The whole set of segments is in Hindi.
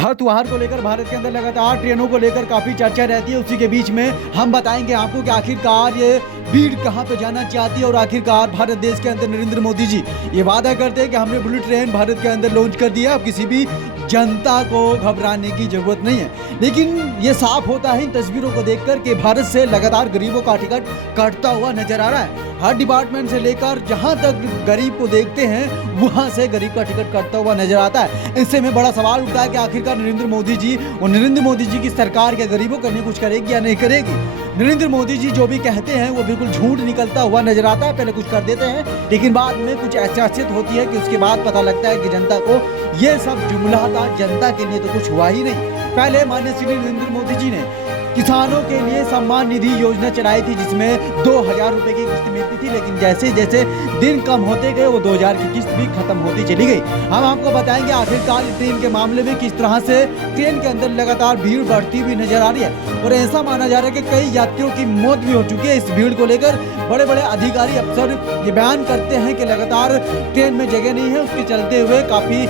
हर त्योहार को लेकर भारत के अंदर लगातार ट्रेनों को लेकर काफी चर्चा रहती है। उसी के बीच में हम बताएंगे आपको कि आखिरकार ये भीड़ कहां पे जाना चाहती है और आखिरकार भारत देश के अंदर नरेंद्र मोदी जी ये वादा करते हैं कि हमने बुलेट ट्रेन भारत के अंदर लॉन्च कर दिया। अब किसी भी जनता को घबराने की जरूरत नहीं है। लेकिन ये साफ होता है इन तस्वीरों को देखकर कि भारत से लगातार गरीबों का टिकट कटता हुआ नजर आ रहा है। हर डिपार्टमेंट से लेकर जहां तक गरीब को देखते हैं वहां से गरीब का टिकट कटता हुआ नजर आता है। इससे में बड़ा सवाल उठता है कि आखिरकार नरेंद्र मोदी जी और नरेंद्र मोदी जी की सरकार क्या गरीबों के लिए कुछ करेगी या नहीं करेगी। नरेंद्र मोदी जी जो भी कहते हैं वो बिल्कुल झूठ निकलता हुआ नजर आता है। पहले कुछ कर देते हैं लेकिन बाद में कुछ ऐसियत होती है कि उसके बाद पता लगता है कि जनता को ये सब जुमला था, जनता के लिए तो कुछ हुआ ही नहीं। पहले माननीय श्री नरेंद्र मोदी जी ने किसानों के लिए सम्मान निधि योजना चलाई थी जिसमें 2000 रुपए की किस्त मिलती थी, लेकिन जैसे जैसे दिन कम होते गए वो 2000 की किस्त भी खत्म होती चली गई। हम आपको बताएंगे आखिरकार ट्रेन के मामले में किस तरह से ट्रेन के अंदर लगातार भीड़ बढ़ती हुई नजर आ रही है और ऐसा माना जा रहा है कि कई यात्रियों की मौत भी हो चुकी है। इस भीड़ को लेकर बड़े बड़े अधिकारी अफसर ये बयान करते हैं कि लगातार ट्रेन में जगह नहीं है, उसके चलते हुए काफी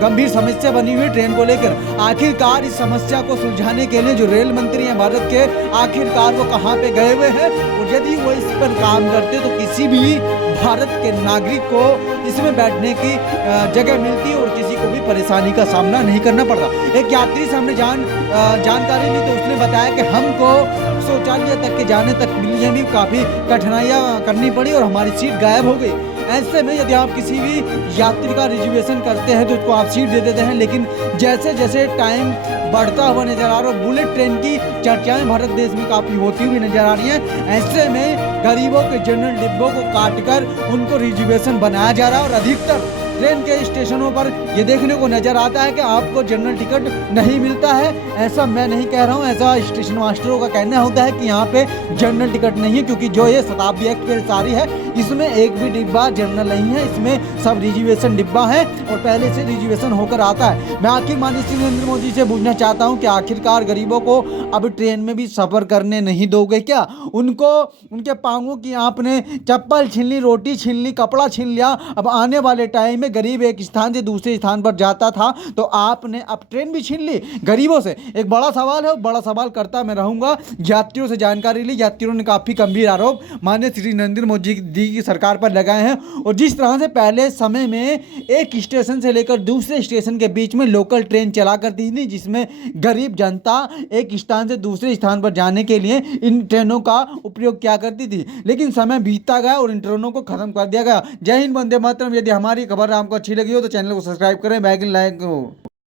गंभीर समस्या बनी हुई ट्रेन को लेकर। आखिरकार इस समस्या को सुलझाने के लिए जो रेल मंत्री हैं भारत के, आखिरकार वो कहां पे गए हुए हैं और यदि वो इस पर काम करते तो किसी भी भारत के नागरिक को इसमें बैठने की जगह मिलती और किसी को भी परेशानी का सामना नहीं करना पड़ता। एक यात्री से हमने जानकारी ली तो उसने बताया कि हमको शौचालय तक के जाने तक मिलने भी काफी कठिनाइयां करनी पड़ी और हमारी सीट गायब हो गई। ऐसे में यदि आप किसी भी यात्री का रिजर्वेशन करते हैं तो उसको आप सीट दे देते हैं, लेकिन जैसे जैसे टाइम बढ़ता हुआ नजर आ रहा है, बुलेट ट्रेन की चर्चाएं भारत देश में काफी होती हुई नजर आ रही हैं। ऐसे में गरीबों के जनरल डिब्बों को काटकर उनको रिजर्वेशन बनाया जा रहा है और अधिकतर ट्रेन के स्टेशनों पर ये देखने को नजर आता है कि आपको जनरल टिकट नहीं मिलता है। ऐसा मैं नहीं कह रहा हूँ, ऐसा स्टेशन मास्टरों का कहना होता है कि यहाँ पे जनरल टिकट नहीं है, क्योंकि जो ये शताब्दी एक्सप्रेस आ रही है इसमें एक भी डिब्बा जनरल नहीं है, इसमें सब रिजर्वेशन डिब्बा है और पहले से रिजर्वेशन होकर आता है। मैं आखिर माननीय श्री नरेंद्र मोदी से पूछना चाहता हूँ कि आखिरकार गरीबों को अब ट्रेन में भी सफर करने नहीं दोगे क्या? उनको उनके पांवों की आपने चप्पल छीन ली, रोटी छीन ली, कपड़ा छीन लिया। अब आने वाले टाइम में गरीब एक स्थान से दूसरे स्थान पर जाता था तो आपने अब ट्रेन भी छीन ली गरीबों से। एक बड़ा सवाल है, बड़ा सवाल करता मैं रहूंगा। यात्रियों से जानकारी ली, यात्रियों ने काफी गंभीर आरोप माननीय श्री नरेंद्र मोदी की सरकार पर लगाए हैं और जिस तरह से पहले समय में एक स्टेशन से लेकर दूसरे स्टेशन के बीच में लोकल ट्रेन चला करती थी जिसमें गरीब जनता एक स्थान से दूसरे स्थान पर जाने के लिए इन ट्रेनों का उपयोग किया करती थी, लेकिन समय बीतता गया और इन ट्रेनों को खत्म कर दिया गया। जय हिंद, वंदे मातरम। यदि हमारी खबर आपको अच्छी लगी हो तो चैनल को सब्सक्राइब करें, बैक लाइक हो।